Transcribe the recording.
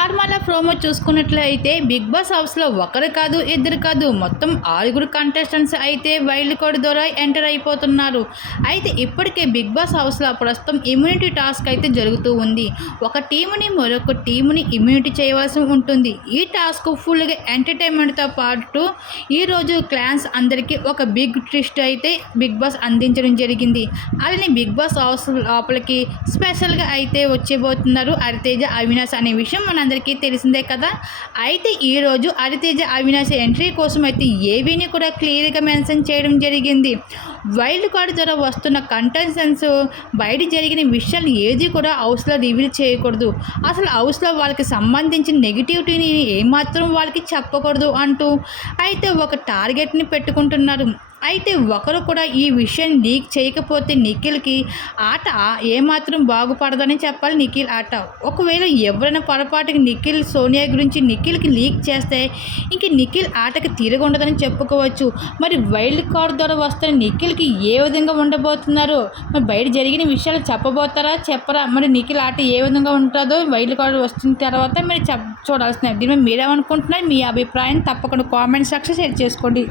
Star promo చూసుకున్నట్లయితే Bigg Boss హౌస్లో ఒకరు కాదు ఇద్దరు కాదు మొత్తం ఆరుగురు కంటెస్టెంట్స్ అయితే వైల్డ్ కార్డ్ ద్వారా ఎంటర్ అయిపోతున్నారు. అయితే ఇప్పటికే బిగ్ బాస్ హౌస్లో ప్రస్తుతం ఇమ్యూనిటీ టాస్క్ అయితే జరుగుతూ ఉంది. ఒక టీముని మరొక టీముని ఇమ్యూనిటీ చేయవలసి ఉంటుంది. ఈ టాస్క్ ఫుల్గా ఎంటర్టైన్మెంట్తో పాటు ఈరోజు క్లాన్స్ అందరికీ ఒక బిగ్ ట్విస్ట్ అయితే బిగ్ బాస్ అందించడం జరిగింది. అలానే బిగ్ బాస్ హౌస్ లోపలికి స్పెషల్గా అయితే వచ్చేబోతున్నారు హరితేజ అవినాష్ అనే విషయం మనం అందరికీ తెలిసిందే కదా? అయితే ఈరోజు హరితేజ అవినాష్ ఎంట్రీ కోసం అయితే ఏవీని కూడా క్లియర్గా మెన్షన్ చేయడం జరిగింది. వైల్డ్ కార్డ్ ద్వారా వస్తున్న కంటెన్సెన్స్ బయట జరిగిన విషయాలు ఏది కూడా హౌస్లో రివీల్ చేయకూడదు. అసలు హౌస్లో వాళ్ళకి సంబంధించిన నెగిటివిటీని ఏమాత్రం వాళ్ళకి చెప్పకూడదు అంటూ అయితే ఒక టార్గెట్ని పెట్టుకుంటున్నారు. అయితే ఒకరు కూడా ఈ విషయం లీక్ చేయకపోతే నిఖిల్కి ఆట ఏమాత్రం బాగుపడదని చెప్పాలి నిఖిల్ ఆట. ఒకవేళ ఎవరైనా పొరపాటుకి నిఖిల్ సోనియా గురించి నిఖిల్కి లీక్ చేస్తే ఇంక నిఖిల్ ఆటకి తిరిగి ఉండదని చెప్పుకోవచ్చు. మరి వైల్డ్ కార్డ్ ద్వారా వస్తున్న నిఖిల్కి ఏ విధంగా ఉండబోతున్నారు? మరి బయట జరిగిన విషయాలు చెప్పబోతారా? చెప్పరా? మరి నిఖిల్ ఆట ఏ విధంగా ఉంటుందో వైల్డ్ కార్డ్ వస్తున్న తర్వాత మరి చెప్ చూడాల్సిన దీని మీద మీరేమనుకుంటున్నారు? మీ అభిప్రాయం తప్పకుండా కామెంట్ సెక్షన్ షేర్ చేసుకోండి.